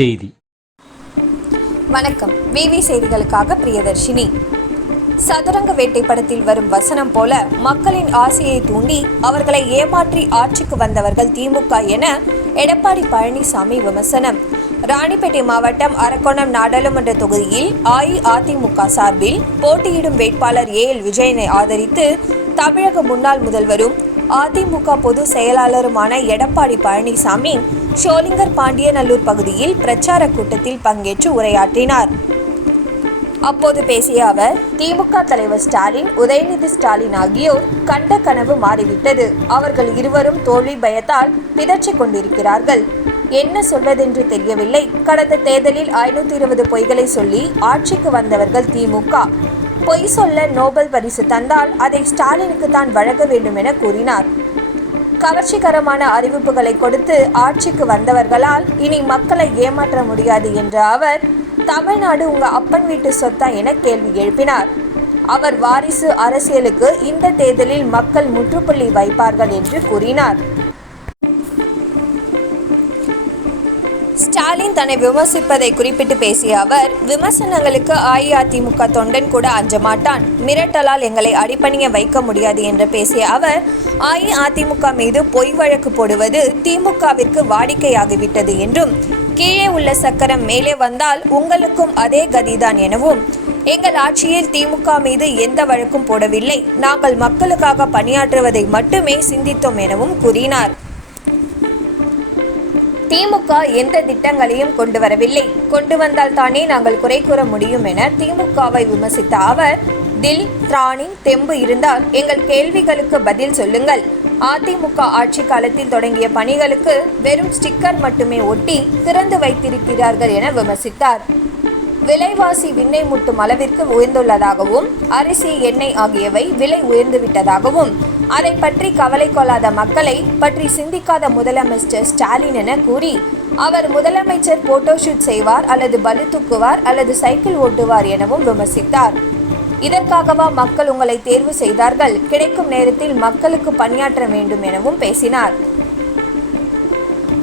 செய்தி. வணக்கம். விவி செய்திகளுக்காக பிரியதர்ஷினி. சதுரங்க வேட்டை படத்தில் வரும் வசனம் போல மக்களின் ஆசையை தூண்டி அவர்களை ஏமாற்றி ஆட்சிக்கு வந்தவர்கள் திமுக என எடப்பாடி பழனிசாமி விமர்சனம். ராணிப்பேட்டை மாவட்டம் அரக்கோணம் நாடாளுமன்ற தொகுதியில் அஇஅதிமுக சார்பில் போட்டியிடும் வேட்பாளர் ஏ. எல். விஜயனை ஆதரித்து தமிழக முன்னாள் முதல்வரும் அதிமுக பொதுச் செயலாளருமான எடப்பாடி பழனிசாமி ஷோலிங்கர் பாண்டியநல்லூர் பகுதியில் பிரச்சார கூட்டத்தில் பங்கேற்று உரையாற்றினார். அப்போது பேசிய அவர் திமுக தலைவர் ஸ்டாலின் உதயநிதி ஸ்டாலின் ஆகியோர் கண்ட கனவு மாறிவிட்டது. அவர்கள் இருவரும் தோல்வி பயத்தால் பிதற்றிக் கொண்டிருக்கிறார்கள். என்ன சொல்வதென்று தெரியவில்லை. கடந்த தேர்தலில் ஐநூத்தி இருபது பொய்களை சொல்லி ஆட்சிக்கு வந்தவர்கள் திமுக. பொய் சொல்ல நோபல் பரிசு தந்தால் அதை ஸ்டாலினுக்கு தான் வழங்க வேண்டும் என கூறினார். கவர்ச்சிகரமான அறிவிப்புகளை கொடுத்து ஆட்சிக்கு வந்தவர்களால் இனி மக்களை ஏமாற்ற முடியாது என்ற அவர் தமிழ்நாடு உங்க அப்பன் வீட்டு சொத்தா? என கேள்வி எழுப்பினார். அவர் வாரிசு அரசியலுக்கு இந்த தேர்தலில் மக்கள் முற்றுப்புள்ளி வைப்பார்கள் என்று கூறினார். ஸ்டாலின் தன்னை விமர்சிப்பதை குறிப்பிட்டு பேசிய அவர் விமர்சனங்களுக்கு அஇஅதிமுக தொண்டன் கூட அஞ்ச மாட்டான். மிரட்டலால் எங்களை அடிப்பணிய வைக்க முடியாது என்று பேசிய அவர் அஇஅதிமுக மீது பொய் வழக்கு போடுவது திமுகவிற்கு வாடிக்கையாகிவிட்டது என்றும் கீழே உள்ள சக்கரம் மேலே வந்தால் உங்களுக்கும் அதே கதிதான் எனவும் எங்கள் ஆட்சியில் திமுக மீது எந்த வழக்கும் போடவில்லை. நாங்கள் மக்களுக்காக பணியாற்றுவதை மட்டுமே சிந்தித்தோம் எனவும் கூறினார். திமுக எந்த திட்டங்களையும் கொண்டு வரவில்லை கொண்டு வந்தால் தானே நாங்கள் குறை கூற முடியும் என திமுகவை விமர்சித்த அவர் தில் திராணி தெம்பு இருந்தால் எங்கள் கேள்விகளுக்கு பதில் சொல்லுங்கள். அதிமுக ஆட்சி காலத்தில் தொடங்கிய பணிகளுக்கு வெறும் ஸ்டிக்கர் மட்டுமே ஒட்டி திறந்து வைத்திருக்கிறார்கள் என விமர்சித்தார். விலைவாசி விண்ணை முட்டும் அளவிற்கு உயர்ந்துள்ளதாகவும் அரிசி எண்ணெய் ஆகியவை விலை உயர்ந்துவிட்டதாகவும். அதை பற்றி கவலை கொள்ளாத மக்களை பற்றி சிந்திக்காத முதலமைச்சர் ஸ்டாலின் என கூறி அவர் முதலமைச்சர் போட்டோஷூட் செய்வார் அல்லது பலு தூக்குவார் அல்லது சைக்கிள் ஓட்டுவார் எனவும் விமர்சித்தார். இதற்காகவா மக்கள் உங்களை தேர்வு செய்தார்கள்? கிடைக்கும் நேரத்தில் மக்களுக்கு பணியாற்ற வேண்டும் எனவும் பேசினார்.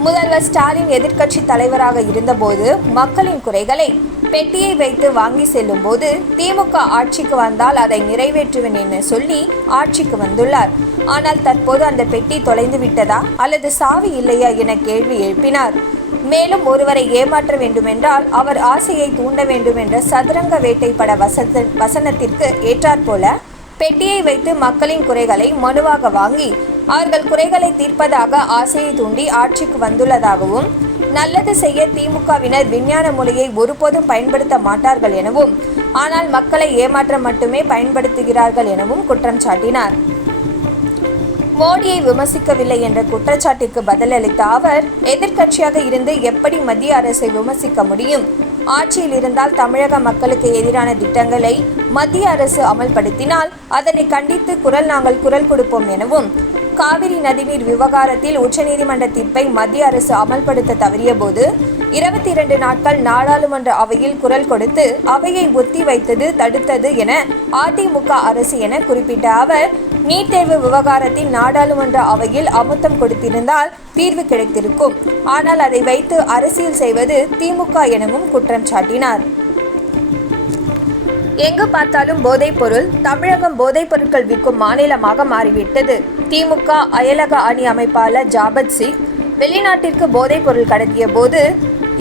முதல்வர் ஸ்டாலின் எதிர்க்கட்சி தலைவராக இருந்தபோது மக்களின் குறைகளை பெட்டியை வைத்து வாங்கி செல்லும் போது திமுக ஆட்சிக்கு வந்தால் அதை நிறைவேற்றுவேன் என சொல்லி ஆட்சிக்கு வந்துள்ளார். ஆனால் தற்போது அந்த பெட்டி தொலைந்து விட்டதா? அல்லது சாவி இல்லையா என கேள்வி எழுப்பினார். மேலும் ஒருவரை ஏமாற்ற வேண்டுமென்றால் அவர் ஆசையை தூண்ட வேண்டும் என்ற சதுரங்க வேட்டை பட வசத வசனத்திற்கு ஏற்றாற்போல பெட்டியை வைத்து மக்களின் குறைகளை மனுவாக வாங்கி அவர்கள் குறைகளை தீர்ப்பதாக ஆசையை தூண்டி ஆட்சிக்கு வந்துள்ளதாகவும் நல்லது செய்ய திமுகவினர் விஞ்ஞான மொழியை ஒருபோதும் பயன்படுத்த மாட்டார்கள் எனவும் ஆனால் மக்களை ஏமாற்ற மட்டுமே பயன்படுத்துகிறார்கள் எனவும் குற்றம் சாட்டினார். மோடியை விமர்சிக்கவில்லை என்ற குற்றச்சாட்டிற்கு பதிலளித்த அவர் எதிர்க்கட்சியாக இருந்து எப்படி மத்திய அரசை விமர்சிக்க முடியும்? ஆட்சியில் இருந்தால் தமிழக மக்களுக்கு எதிரான திட்டங்களை மத்திய அரசு அமல்படுத்தினால் அதனை கண்டித்து குரல் நாங்கள் குரல் கொடுப்போம் எனவும் காவிரி நதிநீர் விவகாரத்தில் உச்சநீதிமன்ற தீர்ப்பை மத்திய அரசு அமல்படுத்த தவறிய போது இருபத்தி இரண்டு நாட்கள் நாடாளுமன்ற அவையில் குரல் கொடுத்து அவையை ஒத்தி வைத்தது தடுத்தது என அதிமுக அரசு என குறிப்பிட்ட அவர் நீட் தேர்வு விவகாரத்தில் நாடாளுமன்ற அவையில் அமுத்தம் கொடுத்திருந்தால் தீர்வு கிடைத்திருக்கும். ஆனால் அதை வைத்து அரசியல் செய்வது திமுக எனவும் குற்றம் சாட்டினார். எங்கு பார்த்தாலும் போதைப் பொருள் தமிழகம் போதைப் பொருட்கள் விற்கும் மாநிலமாக மாறிவிட்டது. திமுக அயலக அணி அமைப்பாளர் ஜாபத் சிங் வெளிநாட்டிற்கு போதைப் பொருள் கடத்திய போது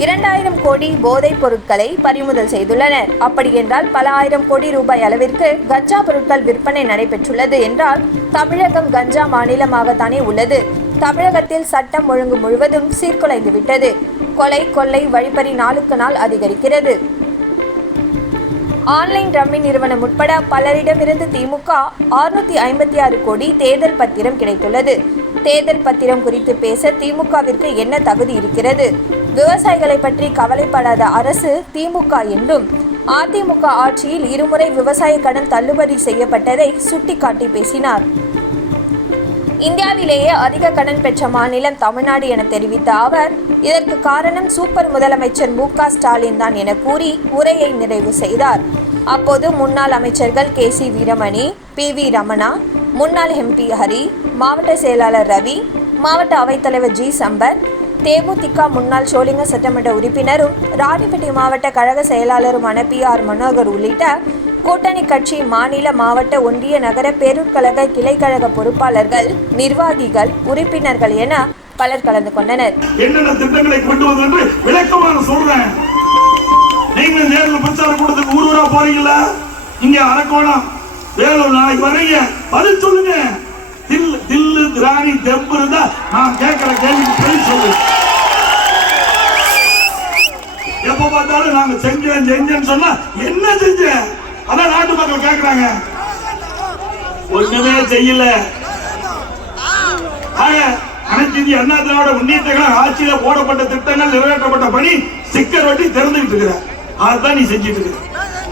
இரண்டாயிரம் கோடி போதைப் பொருட்களை பறிமுதல் செய்துள்ளனர். அப்படியென்றால் பல ஆயிரம் கோடி ரூபாய் அளவிற்கு கஞ்சா பொருட்கள் விற்பனை நடைபெற்றுள்ளது என்றால் தமிழகம் கஞ்சா மாநிலமாகத்தானே உள்ளது. தமிழகத்தில் சட்டம் ஒழுங்கு முழுவதும் சீர்குலைந்து விட்டது கொலை கொள்ளை வழிப்பறி நாளுக்கு நாள் அதிகரிக்கிறது. ஆன்லைன் ரம்மி நிறுவனம் உட்பட பலரிடமிருந்து திமுக அறுநூத்தி ஐம்பத்தி ஆறு கோடி தேர்தல் பத்திரம் கிடைத்துள்ளது. தேர்தல் பத்திரம் குறித்து பேச திமுகவிற்கு என்ன தகுதி இருக்கிறது? விவசாயிகளை பற்றி கவலைப்படாத அரசு திமுக என்றும் அதிமுக ஆட்சியில் இருமுறை விவசாய கடன் தள்ளுபடி செய்யப்பட்டதை சுட்டிக்காட்டி பேசினார். இந்தியாவிலேயே அதிக கடன் பெற்ற மாநிலம் தமிழ்நாடு என தெரிவித்த அவர் இதற்கு காரணம் சூப்பர் முதலமைச்சர் மு க ஸ்டாலின் தான் என கூறி உரையை நிறைவு செய்தார். அப்போது முன்னாள் அமைச்சர்கள் K C Veeramani P V Ramana முன்னாள் எம்பி ஹரி மாவட்ட செயலாளர் ரவி மாவட்ட அவைத்தலைவர் ஜி சம்பத் தேமுதிக முன்னாள் சோழிங்க சட்டமன்ற உறுப்பினரும் ராணிப்பேட்டை மாவட்ட கழக செயலாளருமான பி ஆர் மனோகர் உள்ளிட்ட கூட்டணி கட்சி மாநில மாவட்ட ஒன்றிய நகர பேரூர்கழக கிளைக்கழக பொறுப்பாளர்கள் நிர்வாகிகள் உறுப்பினர்கள் என பலர் கலந்து கொண்டனர். என்னென்ன திட்டங்களை கொண்டு வந்து என்று சொல்றேன். நீங்க நேரில் பிரச்சார கூட்டத்துக்கு ஊர் ஊரா போறீங்களா? இங்க அரக்கோணம். வேலூர் நாளைக்கு வரீங்க. பதில் சொல்லுங்க. தில் தில்லு திராணி தெம்பு இருந்தா நான் கேட்கிற கேள்விக்கு பதில் சொல்லு. எப்ப பார்த்தாலும் நாங்க செஞ்சேன் செஞ்சேன்னு சொன்னா என்ன செஞ்சேன் அதான் நாட்டு மக்கள் கேட்கிறாங்க ஒண்ணுமே செய்யல. ஆக அனைத்து இந்திய அண்ணா திராவிட முன்னேற்ற கழக ஆட்சியில போடப்பட்ட திட்டங்கள் நிறைவேற்றப்பட்ட பணி சிக்கர் வட்டி திறந்துகிட்டு இருக்கிற. அதுதான் நீ செஞ்சுட்டு இருக்கிற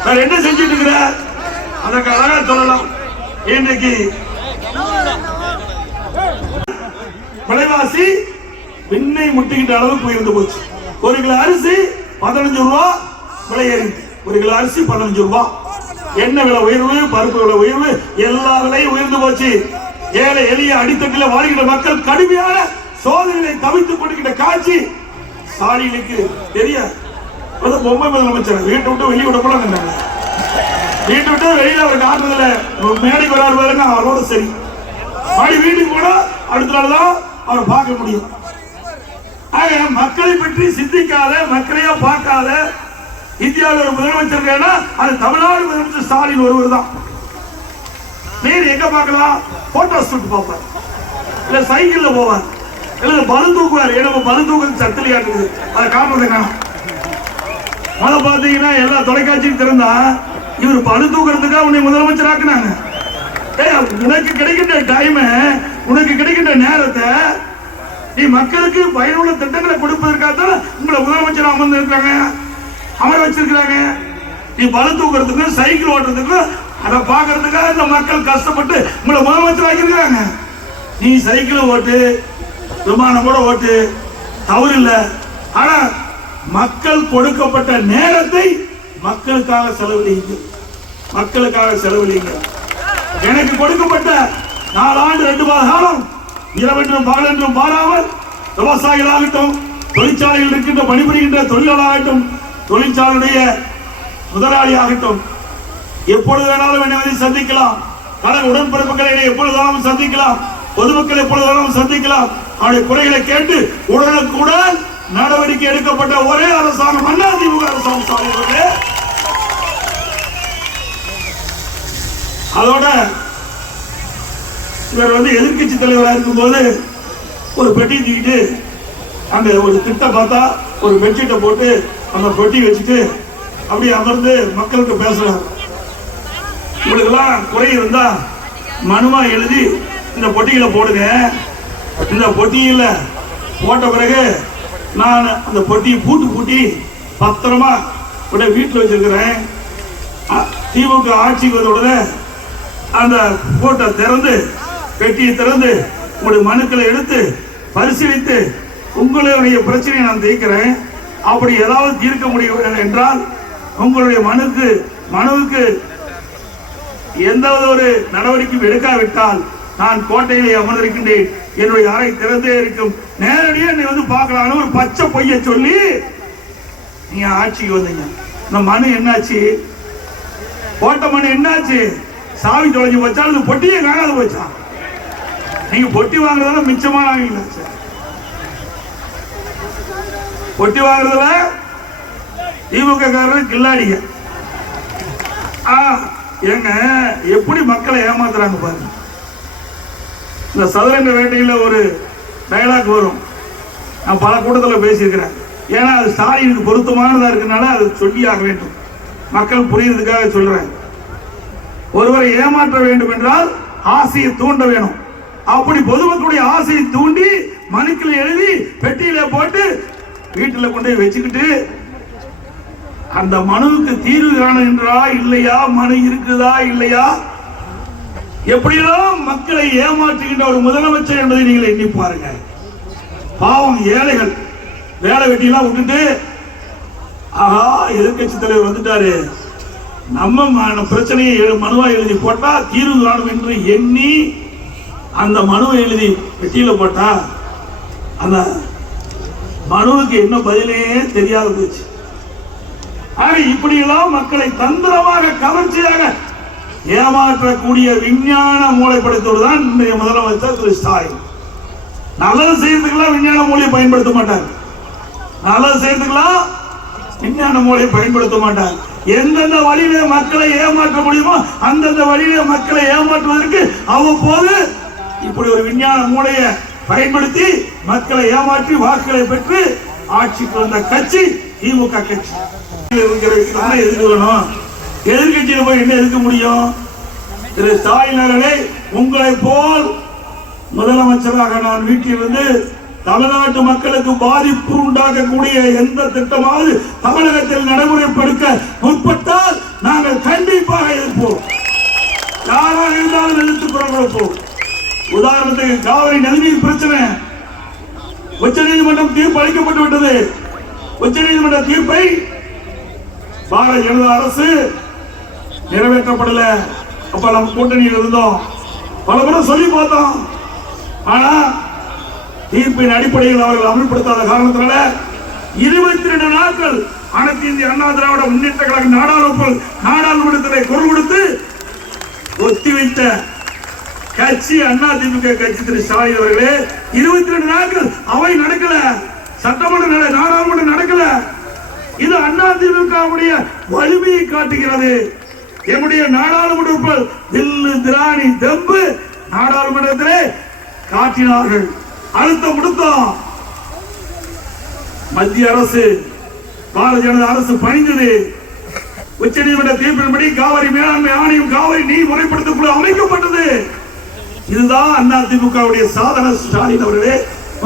வேற என்ன செஞ்சுட்டு இருக்கிற? அதற்கு அழகா சொல்லலாம். இன்றைக்கு விலைவாசி விண்ணை முட்டுகின்ற அளவுக்கு உயர்ந்து போச்சு. ஒரு கிலோ அரிசி பதினஞ்சு ரூபா விலை ஏறி ஒரு கிலோ அரிசி பதினஞ்சு ரூபா. எண்ணெய் விலை உயர்வு பருப்பு விலை உயர்வு எல்லா விலையும் உயர்ந்து போச்சு. ஏழை எளிய அடித்தட்டில் வாழ்கின்ற மக்கள் கடுமையான சோதனைகளை தவித்துக் கொண்டிருக்கிற காட்சி சாலிகளுக்கு தெரிய. அது பொம்மை முதலமைச்சர் வீட்டை விட்டு வெளியே விட போல வீட்டை விட்டு வெளியில அவர் காட்டுறதுல மேடைக்கு வராரு பாருங்க அவரோட சரி. மறுபடி வீட்டுக்கு போனா அடுத்த நாள் தான் அவர் பார்க்க முடியும். மக்களை பற்றி சிந்திக்காத மக்களையோ பார்க்காத இந்தியாவில் ஒரு முதலமைச்சர் அது தமிழ்நாடு முதலமைச்சர் ஸ்டாலின் ஒருவர் தான். நீர் எங்க பார்க்கலாம்? போட்டோ ஷூட் பார்ப்பார். இல்ல சைக்கிள்ல போவார். இல்ல பலு தூக்குவார். ஏன்னா பலு தூக்குறது சத்திலியா இருக்குது அதை காட்டுறது காணும் அதை பார்த்தீங்கன்னா எல்லா தொலைக்காட்சியும் திறந்தா இவர் பலு தூக்குறதுக்காக உன்னை முதலமைச்சர் ஆக்குனாங்க. ஏய் உனக்கு கிடைக்கின்ற டைம் உனக்கு கிடைக்கின்ற நேரத்தை நீ மக்களுக்கு பயனுள்ள திட்டங்களை கொடுப்பதற்காக தான் உங்களை முதலமைச்சர் அமர்ந்து இருக்காங்க அமர வச்சிருக்கிறாங்க. நீ பல தூக்குறதுக்கு சைக்கிள் ஓட்டுறதுக்கு அதை பார்க்கறதுக்காக இந்த மக்கள் கஷ்டப்பட்டு உங்களை முதலமைச்சர் ஆக்கியிருக்கிறாங்க நீ சைக்கிள் ஓட்டு விமானம் கூட ஓட்டு தவறு இல்லை ஆனா மக்கள் கொடுக்கப்பட்ட நேரத்தை மக்களுக்காக செலவழிங்க மக்களுக்காக செலவழிங்க எனக்கு கொடுக்கப்பட்ட நாலாண்டு ரெண்டு மாத காலம் இரவென்றும் பகலென்றும் பாராமல் விவசாயிகளாகட்டும் தொழிற்சாலையில் இருக்கின்ற பணிபுரிகின்ற தொழிலாளராகட்டும் தொழிற்சாலையுடைய முதலாளி ஆகட்டும் எப்பொழுது வேணாலும் என்னை சந்திக்கலாம். கழக உடன்பிறப்புகளை என்னை எப்பொழுது வேணாலும் சந்திக்கலாம். பொதுமக்கள் எப்பொழுது வேணாலும் சந்திக்கலாம். அவருடைய குறைகளை கேட்டு உடனுக்குடன் நடவடிக்கை எடுக்கப்பட்ட ஒரே அரசாங்கம் அண்ணா திமுக அரசாங்கம் அதோட இவர் வந்து எதிர்க்கட்சி தலைவராக இருக்கும்போது ஒரு பெட்டி தூக்கிட்டு அந்த ஒரு திட்டம் பார்த்தா ஒரு பெட்ஷீட்டை போட்டு அந்த தொட்டி வச்சுட்டு அப்படியே அமர்ந்து மக்களுக்கு பேசுறாரு. உங்களுக்கெல்லாம் குறை இருந்தா மனுமா எழுதி இந்த பொட்டியில போடுங்க. இந்த பொட்டியில போட்ட பிறகு நான் அந்த பொட்டியை பூட்டு பூட்டி பத்திரமா உடைய வீட்டில் வச்சிருக்கிறேன். திமுக ஆட்சிக்கு வந்த உடனே அந்த போட்டை திறந்து பெட்டியை திறந்து உங்களுடைய மனுக்களை எடுத்து பரிசீலித்து உங்களுடைய பிரச்சனையை நான் தீர்க்கிறேன். அப்படி ஏதாவது தீர்க்க முடியும் என்றால் உங்களுடைய மனுக்கு மனுவுக்கு எந்த ஒரு நடவடிக்கையும் எடுக்காவிட்டால் நான் கோட்டையிலே அமர்ந்திருக்கின்றேன். என்னுடைய அறை திறந்தே இருக்கும். நேரடியாக என்னை வந்து பார்க்கலாம்னு ஒரு பச்சை பொய்ய சொல்லி நீங்க ஆட்சிக்கு வந்தீங்க இந்த மனு என்னாச்சு? போட்ட மனு என்னாச்சு? சாவி தொலைஞ்சு வச்சா அது பொட்டியே காணாது போச்சா நீங்க பொட்டி வாங்குறதெல்லாம் மிச்சமான ஆவீங்களா சார். ஒட்டி வாங்குறதுல திமுக காரர் கில்லாடிங்க ஆ எப்படி மக்களை ஏமாத்துறாங்க பாருங்க. இந்த சதுரங்க வேட்டையில் ஒரு டைலாக் வரும். நான் பல கூட்டத்தில் பேசியிருக்கிறேன். ஏன்னா அது ஸ்டாலினுக்கு பொருத்தமானதாக இருக்கனால அது சொல்லியாக வேண்டும். மக்கள் புரியுறதுக்காக சொல்றேன். ஒருவரை ஏமாற்ற வேண்டும் என்றால் ஆசையை தூண்ட வேணும். அப்படி பொதுமக்களுடைய ஆசையை தூண்டி மனுக்களை எழுதி பெட்டியில போட்டு வீட்டில் கொண்டு போய் வச்சுக்கிட்டு அந்த மனுவுக்கு தீர்வு காணுகின்றா இல்லையா? மனு இருக்குதா இல்லையா? எப்படியெல்லாம் மக்களை ஏமாற்றுகின்ற ஒரு முதலமைச்சர் என்பதை நீங்கள் எண்ணி பாருங்க. பாவம் ஏழைகள் வேலை வெட்டியெல்லாம் விட்டுட்டு ஆஹா எதிர்க்கட்சி தலைவர் வந்துட்டாரு. நம்ம பிரச்சனையை எழு- மனுவா எழுதி போட்டா தீர்வு காணும் என்று எண்ணி அந்த மனுவை எழுதி வெட்டியில போட்டா அந்த மனுவுக்கு என்ன பதிலே தெரியாத போச்சு ஆக இப்படியெல்லாம் மக்களை தந்திரமாக கவர்ச்சியாக ஏமாற்றக்கூடிய விஞ்ஞான மூளைப்படைத்தோடு தான் இன்றைய முதலமைச்சர் திரு ஸ்டாலின். நல்லது செய்யறதுக்கெல்லாம் விஞ்ஞான மூலையை பயன்படுத்த மாட்டார். நல்லது செய்யறதுக்கெல்லாம் விஞ்ஞான மூலையை பயன்படுத்த மாட்டார். எந்தெந்த வழியில மக்களை ஏமாற்ற முடியுமோ அந்தந்த வழியில மக்களை ஏமாற்றுவதற்கு அவ்வப்போது இப்படி ஒரு விஞ்ஞான மூலையை பயன்படுத்தி மக்களை ஏமாற்றி வாக்குகளை பெற்று ஆட்சிக்கு வந்த கட்சி திமுக கட்சி. இருக்கிறதுக்கு எதிர்கட்சியில் போய் என்ன எதிர்க்க முடியும்? திரு ஸ்டாலின் அவர்களே உங்களை போல் முதலமைச்சராக நான் வீட்டிலிருந்து தமிழ்நாட்டு மக்களுக்கு பாதிப்பு உண்டாக்கக்கூடிய எந்த திட்டமாவது தமிழகத்தில் நடைமுறைப்படுத்த முற்பட்டால் நாங்கள் கண்டிப்பாக எதிர்ப்போம். யாராக இருந்தாலும் எதிர்த்து குரல் கொடுப்போம் உதாரணத்துக்கு காவிரி நதிநீர் பிரச்சனை. உச்ச நீதிமன்றம் தீர்ப்பு அளிக்கப்பட்டு விட்டது. உச்ச நீதிமன்ற தீர்ப்பை பாரதிய ஜனதா அரசு நிறைவேற்றப்படல. அப்ப நம்ம கூட்டணியில் இருந்தோம். பல முறை சொல்லி பார்த்தோம். ஆனா தீர்ப்பின் அடிப்படையில் அவர்கள் அமல்படுத்தாத காரணத்தினால இருபத்தி ரெண்டு நாட்கள் அனைத்து இந்திய அண்ணா திராவிட முன்னேற்ற கழக நாடாளுமன்ற நாடாளுமன்றத்திலே குரல் கொடுத்து ஒத்திவைத்த கட்சி அண்ணா திமுக கட்சி திரு ஸ்டாலின் அவர்களே இருபத்தி ரெண்டு நாட்கள் அவை நடக்கல. சட்டமன்ற நாடாளுமன்றம் நடக்கல. இது அண்ணா திமுகவுடைய வலிமையை காட்டுகிறது. என்னுடைய நாடாளுமன்ற உறுப்பினர் தில்லு திராணி தெம்பு நாடாளுமன்றத்திலே காட்டினார்கள். அழுத்தம் கொடுத்தோம். மத்திய அரசு பாரதிய ஜனதா அரசு பணிந்தது. உச்ச நீதிமன்ற தீர்ப்பின்படி காவிரி மேலாண்மை ஆணையம் காவிரி நீர் முறைப்படுத்தக்குழு அமைக்கப்பட்டது. இதுதான் அண்ணா திமுகவுடைய சாதன ஸ்டாலின் அவர்களே.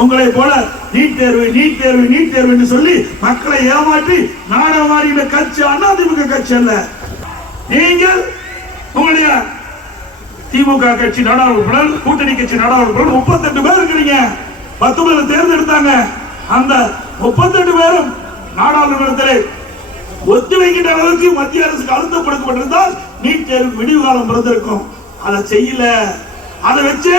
உங்களை போல நீட் தேர்வு நீட் தேர்வு நீட் தேர்வு என்று சொல்லி மக்களை ஏமாற்றி நாடகமாடின கட்சி அண்ணா திமுக கட்சி அல்ல. நீங்கள் உங்களுடைய திமுக கட்சி நாடாளுமன்ற கூட்டணி கட்சி நாடாளுமன்ற முப்பத்தெட்டு பேர் இருக்கிறீங்க. பத்து பேர் தேர்ந்தெடுத்தாங்க. அந்த முப்பத்தெட்டு பேரும் நாடாளுமன்றத்தில் ஒத்துழைக்கின்ற அளவுக்கு மத்திய அரசுக்கு அழுத்தம் கொடுக்கப்பட்டிருந்தால் நீட் தேர்வு விடிவு காலம் பிறந்திருக்கும். அதை செய்யல. அதை வச்சு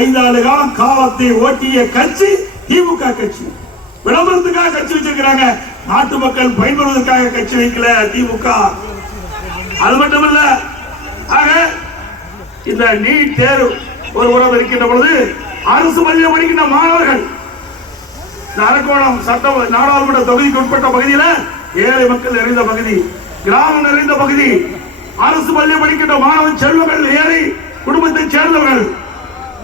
ஐந்தாண்டு காலம் காலத்தை ஓட்டிய கட்சி திமுக கட்சி. விளம்பரத்துக்காக கட்சி வச்சிருக்கிறாங்க. நாட்டு மக்கள் பயன்படுவதற்காக கட்சி வைக்கல திமுக. அது மட்டுமல்ல ஆக இந்த நீட் தேர்வு ஒரு உறவு இருக்கின்ற பொழுது அரசு பள்ளியில் படிக்கின்ற மாணவர்கள் இந்த அரக்கோணம் சட்ட நாடாளுமன்ற தொகுதிக்கு உட்பட்ட பகுதியில ஏழை மக்கள் நிறைந்த பகுதி கிராமம் நிறைந்த பகுதி அரசு பள்ளியில் படிக்கின்ற மாணவர் செல்வங்கள் ஏழை குடும்பத்தை சேர்ந்தவர்கள்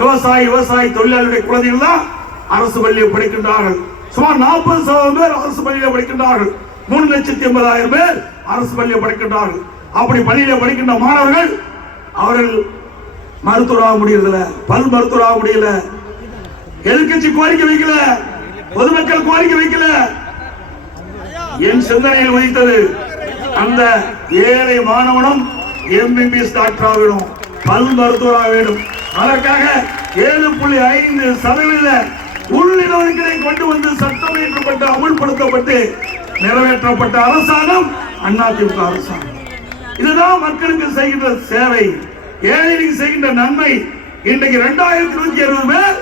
விவசாயி விவசாயி தொழிலாளருடைய குழந்தைகள் தான் அரசு பள்ளியில் படிக்கின்றார்கள். சுமார் நாற்பது சதவீதம் பேர் அரசு பள்ளியில் படிக்கின்றார்கள். மூணு லட்சத்தி எண்பதாயிரம் பேர் அரசு பள்ளியில் படிக்கின்றார்கள். அப்படி பள்ளியில் படிக்கின்ற மாணவர்கள் அவர்கள் மருத்துவராக முடியறதில்ல. பல் மருத்துவராக முடியல. எதிர்கட்சி கோரிக்கை வைக்கல. பொதுமக்கள் கோரிக்கை வைக்கல. என் சிந்தனையில் உதித்தது அந்த ஏழை மாணவனும் எம்பிபிஎஸ் டாக்டர் ஆகணும் பல் மருத்துவராக வேண்டும். அதற்காக ஏழு புள்ளி ஐந்து சதவீத உள்ளிடஒதுக்கீடை கொண்டு வந்து சட்டம் இயற்றப்பட்டு அமுல்படுத்தப்பட்டு நிறைவேற்றப்பட்ட அரசாங்கம் அதிமுக அரசாங்கம். இதுதான் மக்களுக்கு செய்கின்ற சேவை. ஏழைக்கு செய்கின்ற நன்மை. இன்றைக்கு இரண்டாயிரத்தி இருபத்தி அறுபது பேர்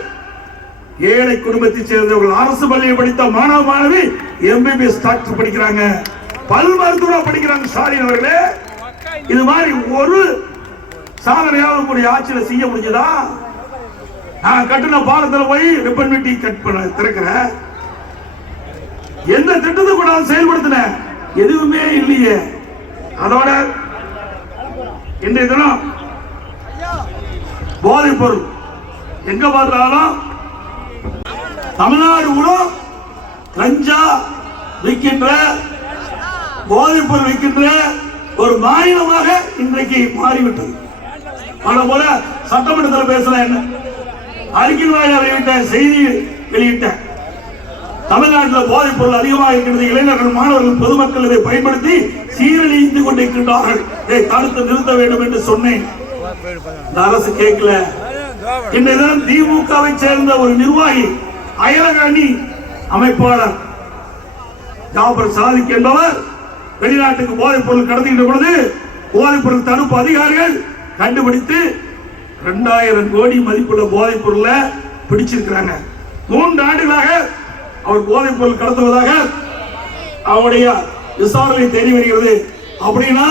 ஏழை குடும்பத்தை சேர்ந்தவர்கள் அரசு பள்ளியை படித்த மாணவ மாணவி எம்பிபிஎஸ் டாக்டர் படிக்கிறாங்க. பல் மருத்துவரா படிக்கிறாங்க ஸ்டாலின் அவர்களே. இது மாதிரி ஒரு சாதனையாக உங்களுடைய ஆட்சியில செய்ய முடிஞ்சதா? நான் கட்டின பாலத்தில் போய் ரிப்பன் வெட்டி கட் பண்ண திறக்கிறேன் எந்த திட்டத்தை கூட செயல்படுத்தின? எதுவுமே இல்லையே. அதோட இன்றைய தினம் போதைப் பொருள் எங்க பார்த்தாலும் தமிழ்நாடு கூட ரஞ்சா விற்கின்ற போதைப் பொருள் விற்கின்ற ஒரு மாநிலமாக இன்றைக்கு மாறிவிட்டது. பல போல சட்டமன்றத்தில் பேசல என்ன? அறிக்கை வாயிலாக வெளியிட்ட செய்தி வெளியிட்ட தமிழ்நாட்டில் போதைப் பொருள் அதிகமாக இருக்கிறது இளைஞர்கள் மாணவர்கள் பொதுமக்கள் இதை பயன்படுத்தி சீரழிந்து கொண்டிருக்கின்றார்கள். இதை தடுத்து நிறுத்த வேண்டும் என்று சொன்னேன். இந்த அரசு கேட்கல. இன்றைதான் திமுகவை சேர்ந்த ஒரு நிர்வாகி அயலகாணி அமைப்பாளர் ஜாபர் சாதிக் என்பவர் வெளிநாட்டுக்கு போதைப் பொருள் கடத்துகின்ற பொழுது போதைப் பொருள் தடுப்பு அதிகாரிகள் கண்டுபிடித்து இரண்டாயிரம் கோடி மதிப்புள்ள போதைப் பொருளை பிடிச்சிருக்கிறாங்க. மூன்று ஆண்டுகளாக அவர் போதைப் பொருள் கடத்துவதாக அவருடைய விசாரணை தேடி வருகிறது. அப்படின்னா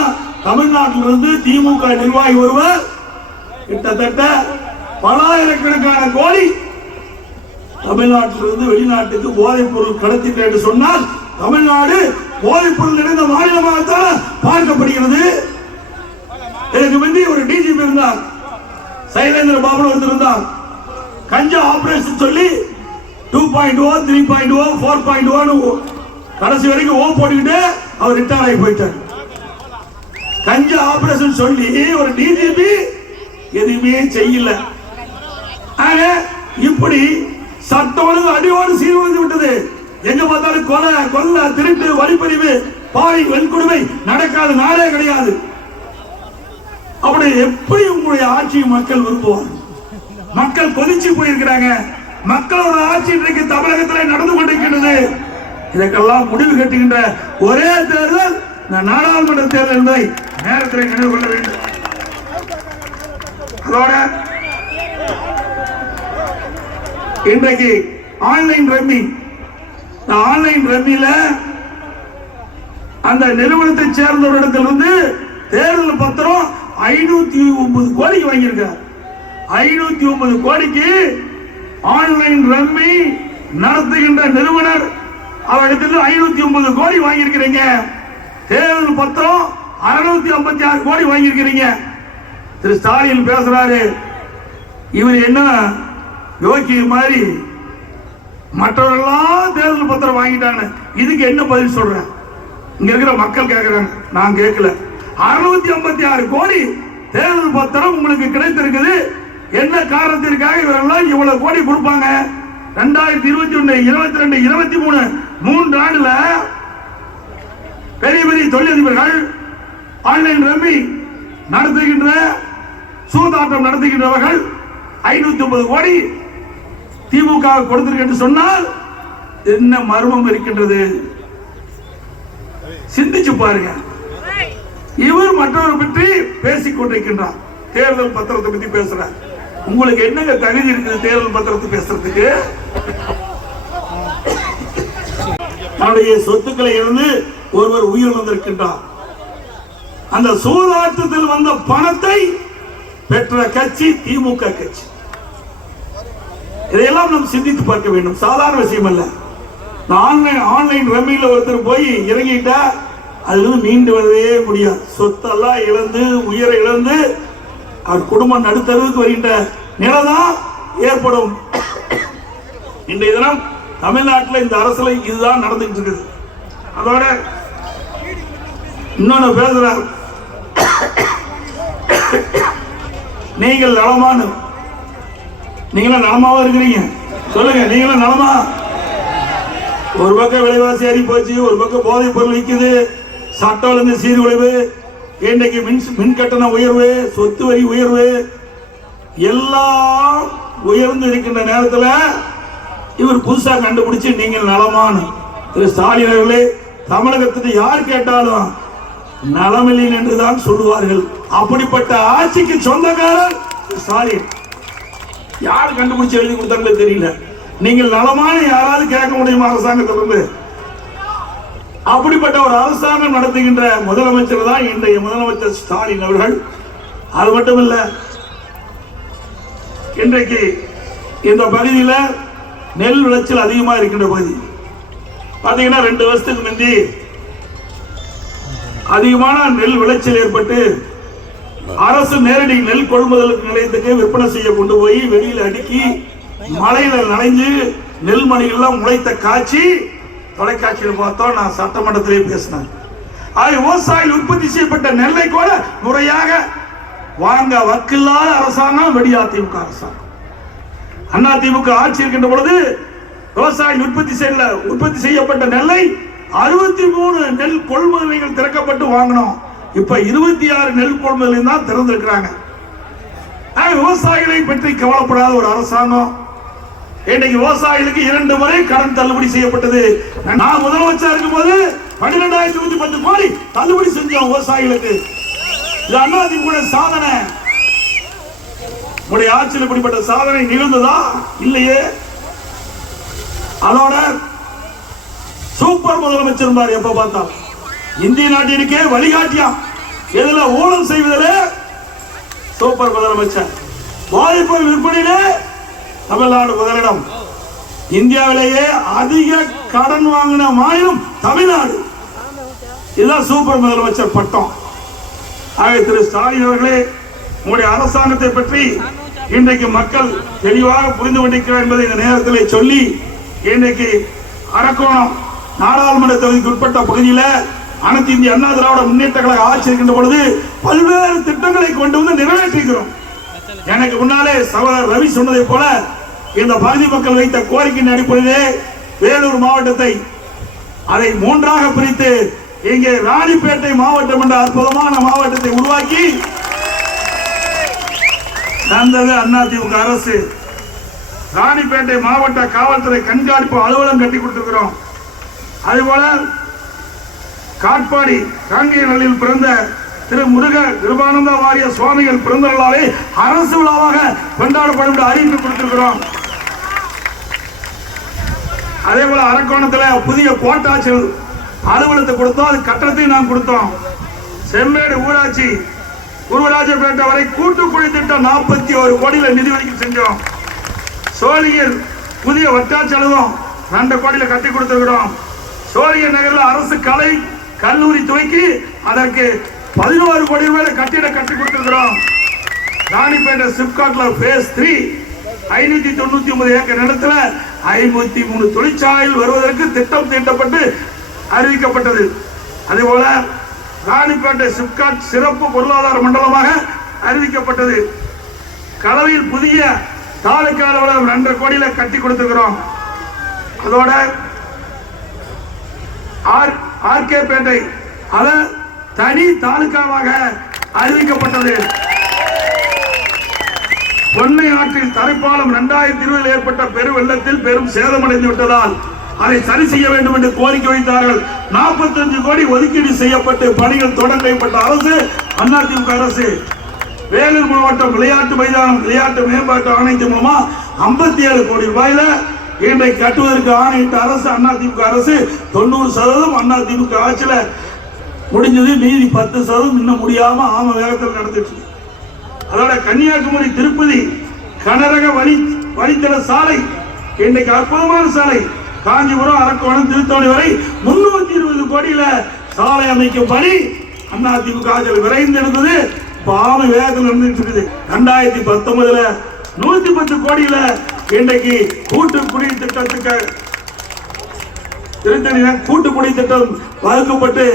தமிழ்நாட்டிலிருந்து திமுக நிர்வாகி ஒருவர் கிட்டத்தட்ட பலாயிரக்கணக்கான கோடி தமிழ்நாட்டிலிருந்து வெளிநாட்டுக்கு போதைப் பொருள் கடத்திட்டு என்று சொன்னால் தமிழ்நாடு போதைப் பொருள் நிறைந்த மாநிலமாகத்தான் பார்க்கப்படுகிறது. எனக்கு முந்தி ஒரு டிஜிபி இருந்தார். சைலேந்திர பாபு ஒருத்தர் இருந்தார். கஞ்சா ஆபரேஷன் சொல்லி two point o three point o four point ஓன்னு கடைசி வரைக்கும் ஓ போட்டுக்கிட்டு அவர் ரிட்டையர் ஆகி போயிட்டார். கஞ்சா ஆபரேஷன் சொல்லி ஒரு டிஜிபி எதுவுமே செய்யல. ஆக இப்படி சட்டம் ஒழுங்கு அடியோடு சீர்வழிந்து விட்டது. எங்க பார்த்தாலும் கொலை கொல்ல திருட்டு வழிப்பறிவு பாவை வெண்கொடுமை நடக்காத நாளே கிடையாது. அப்படி எப்படி உங்களுடைய ஆட்சியை மக்கள் விரும்புவார் மக்கள் கொதிச்சு போயிருக்கிறாங்க. மக்களோட ஆட்சி இன்றைக்கு தமிழகத்தில் நடந்து கொண்டிருக்கின்றது. இதற்கெல்லாம் முடிவு கட்டுகின்ற ஒரே தேர்தல் இந்த நாடாளுமன்ற தேர்தல் என்பதை நேரத்தில் நினைவு கொள்ள வேண்டும். அதோட இன்றைக்கு ஆன்லைன் ரம்மி இந்த ஆன்லைன் ரம்மியில அந்த நிறுவனத்தை சேர்ந்தவரிடத்திலிருந்து தேர்தல் பத்திரம் ஐநூத்தி ஒன்பது கோடிக்கு வாங்கியிருக்கார். ஐநூத்தி ஒன்பது கோடிக்கு ஆன்லைன் ரம்மி நடத்துகின்ற நிறுவனர் அவரிடத்தில் ஐநூத்தி ஒன்பது கோடி வாங்கியிருக்கிறீங்க. தேர்தல் பத்திரம் அறுநூத்தி ஐம்பத்தி ஆறு கோடி வாங்கியிருக்கிறீங்க. திரு ஸ்டாலின் பேசுறாரு. இவர் என்ன யோகி மாதிரி மற்றவர்களெல்லாம் தேர்தல் பத்திரம் வாங்கிட்டாங்க. இதுக்கு என்ன பதில் சொல்றேன்? இங்க இருக்கிற மக்கள் கேட்கிறாங்க நான் கேட்கல. அறுநூத்தி ஐம்பத்தி ஆறு கோடி தேர்தல் பத்திரம் உங்களுக்கு கிடைத்திருக்குது. என்ன காரணத்திற்காக இவரெல்லாம் இவ்வளவு கோடி கொடுப்பாங்க? ரெண்டாயிரத்தி இருபத்தி ஒண்ணு இருபத்தி ரெண்டு இருபத்தி மூணு மூன்று ஆண்டுல பெரிய பெரிய தொழிலதிபர்கள் ஆன்லைன் ரம்மி நடத்துகின்ற சூதாட்டம் நடத்துகின்றவர்கள் ஐநூத்தி ஒன்பது கோடி திமுக கொடுத்திருக்கு என்று சொன்னால் என்ன மர்மம் இருக்கின்றது? சிந்திச்சு பாருங்க. இவர் மற்றவர் பற்றி பேசிக் கொண்டிருக்கின்றார். தேர்தல் பத்திரத்தை பத்தி பேசுறார். உங்களுக்கு என்னங்க தகுதி இருக்குது தேர்தல் பத்திரத்தை பேசுறதுக்கு? தன்னுடைய சொத்துக்களை இருந்து ஒருவர் உயிரிழந்திருக்கின்றார் அந்த சூதாட்டத்தில் வந்த பணத்தை பெற்ற கட்சி திமுக கட்சி. இதையெல்லாம் நாம் சிந்தித்து பார்க்க வேண்டும். சாதாரண விஷயம் அல்ல. ஆன்லைன் ஆன்லைன் ரம்மியில் ஒருத்தர் போய் இறங்கிட்டா அதுலேருந்து மீண்டு வரவே முடியாது. சொத்தெல்லாம் இழந்து உயிரை இழந்து அவர் குடும்பம் நடுத்தருவுக்கு வருகின்ற நிலைதான் ஏற்படும். இன்றைய தினம் தமிழ்நாட்டில் இந்த அரசுல இதுதான் நடந்துட்டு இருக்குது. அதோட இன்னொன்று பேசுறார். நீங்கள் நலமானு நீங்களும் நலமாவும் இருக்கிறீங்க? சொல்லுங்க நீங்களும் நலமா? ஒரு பக்கம் விலைவாசி ஏறி போச்சு ஒரு பக்கம் போதைப் பொருள் விற்குது சட்ட ஒழுங்கு சீர்குலைவு இன்றைக்கு மின் மின் கட்டண உயர்வு சொத்து வரி உயர்வு எல்லாம் உயர்ந்து இருக்கின்ற நேரத்தில் இவர் புதுசாக கண்டுபிடிச்சு நீங்கள் நலமான. திரு ஸ்டாலின் அவர்களே தமிழகத்தில் யார் கேட்டாலும் நலமில்லை என்றுதான் சொல்லுவார்கள். அப்படிப்பட்ட ஆட்சிக்கு சொந்தக்காரர் ஸ்டாலின். யார் கண்டுபிடிச்சு எழுதி கொடுத்தாங்களே தெரியல. நீங்கள் நலமான யாராவது கேட்க முடியுமா அரசாங்கத்திலிருந்து? அப்படிப்பட்ட ஒரு அரசாங்கம் நடத்துகின்ற முதலமைச்சர் தான் இன்றைய முதலமைச்சர் ஸ்டாலின் அவர்கள். அது மட்டும் இன்றைக்கு இந்த பகுதியில் நெல் விளைச்சல் அதிகமாக இருக்கின்ற பகுதி. பார்த்தீங்கன்னா ரெண்டு வருஷத்துக்கு முந்தி அதிகமான நெல் விளைச்சல் ஏற்பட்டு அரசு நேரடி நெல் கொள்முதல் நிலையத்துக்கு விற்பனை செய்ய கொண்டு போய் வெளியில் அடுக்கி மழையில நனைஞ்சு நெல் மணிகள்லாம் முளைத்த காய்ச்சி தொலைக்காட்சியில் பார்த்தோம் நான் சட்டமன்றத்திலே பேசினேன். ஆக விவசாயிகள் உற்பத்தி செய்யப்பட்ட நெல்லை கூட முறையாக வாங்க வக்கில்லாத அரசாங்கம் வெடி அதிமுக அரசாங்கம். அண்ணா திமுக ஆட்சி இருக்கின்ற பொழுது விவசாயிகள் உற்பத்தி செய்யல உற்பத்தி செய்யப்பட்ட நெல்லை அறுபத்தி மூணு நெல் கொள்முதல் நிலையங்கள் திறக்கப்பட்டு வாங்கினோம். இப்ப இருபத்தி ஆறு நெல் கொள்முதல் தான் திறந்திருக்கிறாங்க. விவசாயிகளை பற்றி கவலைப்படாத ஒரு அரசாங்கம் இன்னைக்கு விவசாயிகளுக்கு இரண்டு முறை கடன் தள்ளுபடி செய்யப்பட்டது. நான் முதலமைச்சர் இருக்கும்போது பன்னிரெண்டாயிரத்தி நூத்தி பத்து கோடி தள்ளுபடி செஞ்சோம் விவசாயிகளுக்கு. இது அதிமுக சாதனை. உடைய ஆட்சியில் இப்படிப்பட்ட சாதனை நிகழ்ந்ததா? இல்லையே. அதோட சூப்பர் முதலமைச்சர் பாரு எப்ப பார்த்தா இந்திய நாட்டிற்கே வழிகாட்டியா. எதுல ஊழல் செய்வதில் சூப்பர் முதலமைச்சர். போதைப்பொருள் விற்பனையிலே தமிழ்நாடு முதலிடம். இந்தியாவிலேயே அதிக கடன் வாங்கின மாநிலம் தமிழ்நாடு. இதுதான் சூப்பர் முதலமைச்சர் பட்டம். ஆக திரு ஸ்டாலின் அவர்களே உங்களுடைய அரசாங்கத்தை பற்றி இன்றைக்கு மக்கள் தெளிவாக புரிந்து கொண்டிருக்கிறார் என்பதை இந்த நேரத்தில் சொல்லி இன்றைக்கு அரக்கோணம் நாடாளுமன்ற தொகுதிக்கு உட்பட்ட பகுதியில் அனைத்து இந்திய அண்ணா திராவிட முன்னேற்ற கழக ஆட்சி இருக்கின்ற பொழுது பல்வேறு திட்டங்களை கொண்டு வந்து நிறைவேற்றுகிறோம் எனக்கு முன்னாலே சகோதரர் ரவி சொன்னதை போல இந்த பகுதி மக்கள் வைத்த கோரிக்கையின் அடிப்படையிலே வேலூர் மாவட்டத்தை அதை மூன்றாக பிரித்து இங்கே ராணிப்பேட்டை மாவட்டம் என்ற அற்புதமான மாவட்டத்தை உருவாக்கி தந்தது அதிமுக அரசு. ராணிப்பேட்டை மாவட்ட காவல்துறை கண்காணிப்பு அலுவலகம் கட்டி கொடுத்திருக்கிறோம். அதுபோல காட்பாடி காங்கேயநல்லில் பிறந்த திரு முருக கிருபானந்த வாரிய சுவாமிகள் பிறந்த நாளாவே அரசு விழாவாக கொண்டாடப்படும் என்று அறிவிப்பு கொடுத்திருக்கிறோம். அதே போல அரக்கோணத்தில் புதிய கோட்டாட்சியர் அலுவலகத்தை கொடுத்தோம். அது கட்டத்தையும் நாம் கொடுத்தோம். செம்மேடு ஊராட்சி குருவராஜப்பேட்டை வரை கூட்டுக்குழி திட்டம் நாற்பத்தி ஒரு கோடியில் நிதி ஒதுக்கி செஞ்சோம். சோழியர் புதிய வட்டாட்சி ரெண்டு கோடியில் கட்டி கொடுத்துருக்கிறோம். சோழியர் நகரில் அரசு கலை கல்லூரி துவக்கி அதற்கு பதினோரு கோடி ரூபாயில கட்டிட கட்டி கொடுத்துருக்கிறோம். ராணிப்பேட்டை சிப்காட்டில் பேஸ் த்ரீ ஐநூற்றி தொண்ணூற்றி ஒன்பது ஏக்கர் நிலத்தில் ஐம்பத்தி மூணு தொழிற்சாலையில் வருவதற்கு திட்டம் தீட்டப்பட்டு அறிவிக்கப்பட்டது. அதேபோல ராணிப்பேட்டை சிப்காட் சிறப்பு பொருளாதார மண்டலமாக அறிவிக்கப்பட்டது. கலவையில் புதிய தாலுக்கா அலுவலகம் ரெண்டரை கோடியில கட்டி கொடுத்துருக்கிறோம். அதோட ஆர் ஆர்கே பேட்டை அத தனி தாலுக்காவாக அறிவிக்கப்பட்டது. பொன்னை ஆற்றில் தரைப்பாலம் இரண்டாயிரத்தி இருபதில் ஏற்பட்ட பெரு வெள்ளத்தில் பெரும் சேதமடைந்து விட்டதால் அதை சரி செய்ய வேண்டும் என்று கோரிக்கை வைத்தார்கள். 45 கோடி ஒதுக்கீடு செய்யப்பட்டு பணிகள் தொடங்கப்பட்ட அரசு அதிமுக அரசு. வேலூர் மாவட்டம் விளையாட்டு மைதானம் விளையாட்டு மேம்பாட்டு ஆணையத்தின் மூலமா 57 ஏழு கோடி ரூபாயில இன்றை கட்டுவதற்கு ஆணையிட்ட அரசு அதிமுக அரசு தொண்ணூறு சதவீதம் அதிமுக ஆட்சியில முடிஞ்சது. மீதி பத்து சதவீதம் இன்னும் முடியாம ஆம வேகத்தில் நடந்துட்டு அதோட கன்னியாகுமரி திருப்பதி கனரக வழி வழித்தட சாலை இன்றைக்கு அற்புதமான சாலை. காஞ்சிபுரம் அரக்கோணம் திருத்தணி வரை முன்னூத்தி இருபது கோடியில சாலை அமைக்கும் பணி அதிமுக ஆட்சியில் விரைந்து இருந்தது பாவம் வேகத்தில் நடந்துட்டு இருக்குது. ரெண்டாயிரத்தி பத்தொன்பதுல நூத்தி பத்து கோடியில இன்றைக்கு கூட்டு குடி திட்டத்துக்கு திருத்தணி கூட்டு குடி திட்டம் வகுக்கப்பட்டு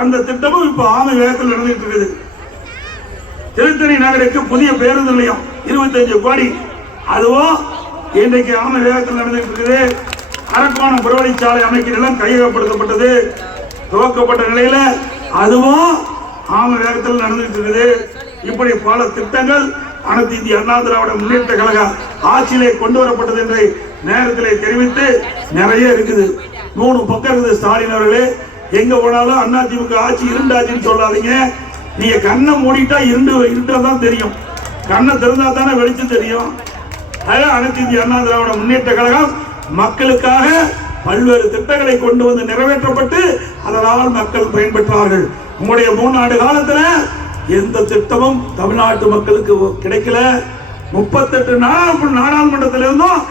அந்த திட்டமும் இப்ப ஆமை வேகத்தில் நடந்துட்டு இருக்குது. திருத்தணி நகருக்கு புதிய பேருந்து நிலையம் 25 கோடி. அதுவும் இன்றைக்கு ஆமை வேகத்தில் நடந்துட்டு இருக்குது அரக்கோணம் புறவழிச்சாலை அமைக்க நிலம் கையகப்படுத்தப்பட்டது. துவக்கப்பட்ட நிலையில அதுவும் ஆமை வேகத்தில் நடந்துட்டு இருக்குது இப்படி பல திட்டங்கள் அனைத்து இந்திய அண்ணா திராவிட முன்னேற்ற கழக ஆட்சியிலே கொண்டு வரப்பட்டது என்று நேரத்திலே தெரிவித்து நிறைய இருக்குது. மூணு பக்கம் இருக்குது ஸ்டாலின் அவர்களே. எங்க போனாலும் அண்ணா திமுக ஆட்சி இருண்டாட்சின்னு சொல்லாதீங்க. நீங்க கண்ணை மூடிட்டா இருண்டு இருண்டா தான் தெரியும். கண்ணை திறந்தா தானே வெளிச்சம் தெரியும். அனைத்து இந்திய அண்ணா திராவிட முன்னேற்ற கழகம் மக்களுக்காக பல்வேறு திட்டங்களை கொண்டு வந்து நிறைவேற்றப்பட்டு அதனால் மக்கள் பயன்பெற்றார்கள். உங்களுடைய மூணு ஆண்டு காலத்துல எந்த திட்டமும் தமிழ்நாட்டு மக்களுக்கு கிடைக்கல. முப்பத்தெட்டு நாடாளுமன்றத்தில் இருந்தும்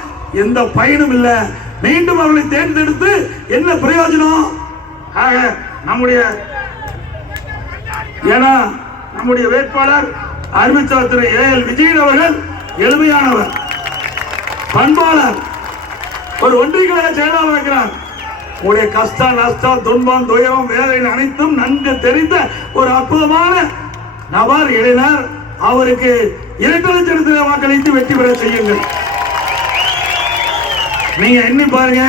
எந்த பயனும் இல்லை. மீண்டும் அவர்களை தேர்ந்தெடுத்து என்ன பிரயோஜனம்? ஆக நம்முடைய ஏன்னா நம்முடைய வேட்பாளர் அறிவித்தார் திரு ஏ எல் விஜயன் அவர்கள் எளிமையானவர். பண்பாளர். ஒரு ஒன்றிய கழக செயலாளர் இருக்கிறார். உங்களுடைய கஷ்டம் நஷ்டம் துன்பம் துயரம் வேலைகள் அனைத்தும் நன்கு தெரிந்த ஒரு அற்புதமான நபர் இளைஞர். அவருக்கு இரண்டு லட்சத்தில் வாக்களித்து வெற்றி பெற செய்யுங்கள். நீங்க எண்ணி பாருங்க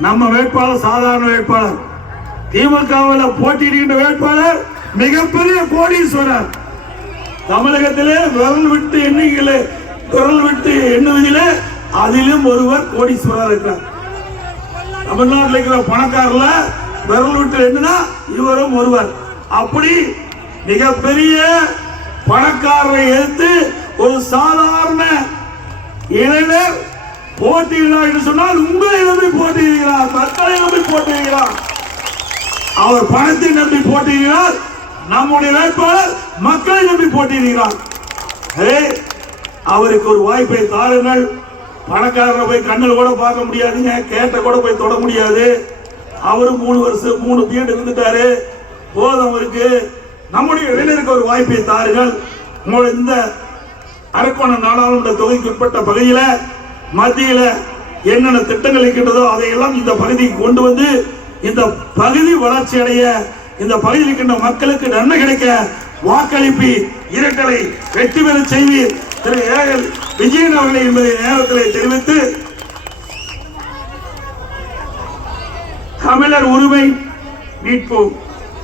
நம்ம வேட்பாளர் சாதாரண வேட்பாளர். திமுகவில் போட்டியிடுகின்ற வேட்பாளர் மிகப்பெரிய கோடீஸ்வரர். தமிழகத்திலே விரல் விட்டு எண்ணிக்கையில விரல் விட்டு எண்ணுவதிலே அதிலும் ஒருவர் கோடீஸ்வரர் இருக்கிறார். தமிழ்நாட்டில் இருக்கிற பணக்காரர்ல விரல் விட்டு எண்ணுனா இவரும் ஒருவர். அப்படி மிகப்பெரிய பணக்காரரை எடுத்து ஒரு சாதாரண இளைஞர் போட்டியிடுகிறார் என்று சொன்னால் உங்களை நம்பி போட்டியிடுகிறார் மக்களை நம்பி போட்டியிடுகிறார். அவர் பணத்தை நம்பி போட்டியிடுகிறார் நம்முடைய வேட்பாளர் மக்களை நம்பி போட்டியிடுகிறார்? அவருக்கு ஒரு வாய்ப்பை தாருங்கள். பணக்காரரை போய் கண்ணில் கூட பார்க்க முடியாதுங்க கேட்ட கூட போய் தொட முடியாது. அவரும் மூணு வருஷம் மூணு பீடு இருந்துட்டாரு. போதும் அவருக்கு. நம்முடைய இளைஞருக்கு ஒரு வாய்ப்பை தாருங்கள். உங்களுடைய இந்த அரக்கோண நாடாளுமன்ற தொகுதிக்கு உட்பட்ட பகுதியில மத்தியில என்னென்ன திட்டங்கள் இருக்கின்றதோ அதையெல்லாம் இந்த பகுதிக்கு கொண்டு வந்து இந்த பகுதி வளர்ச்சி அடைய இந்த பகுதியில் இருக்கின்ற மக்களுக்கு நன்மை கிடைக்க வாக்களிப்பி இரட்டலை வெற்றி பெற செய்வீர் திரு ஏஎல் விஜயன் அவர்களை என்பதை நேரத்தில் தெரிவித்து தமிழர் உரிமை மீட்போம்.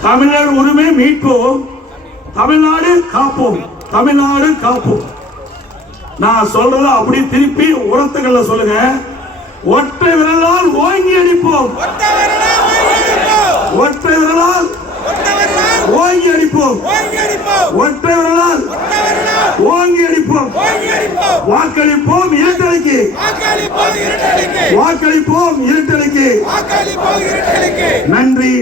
தமிழர் உரிமை மீட்போம். தமிழ்நாடு காப்போம். தமிழ்நாடு காப்போம். நான் சொல்றத அப்படி திருப்பி உரத்துக்கள்ல சொல்லுங்க. ஒற்றை விரலால் ஓங்கி அடிப்போம். ஒற்றை விரலால் ஓங்கி அடிப்போம் ஒற்றை விரலால் ஓங்கி அடிப்போம் வாக்களிப்போம் இரட்டலைக்கு. வாக்களிப்போம் இரட்டலைக்கு. நன்றி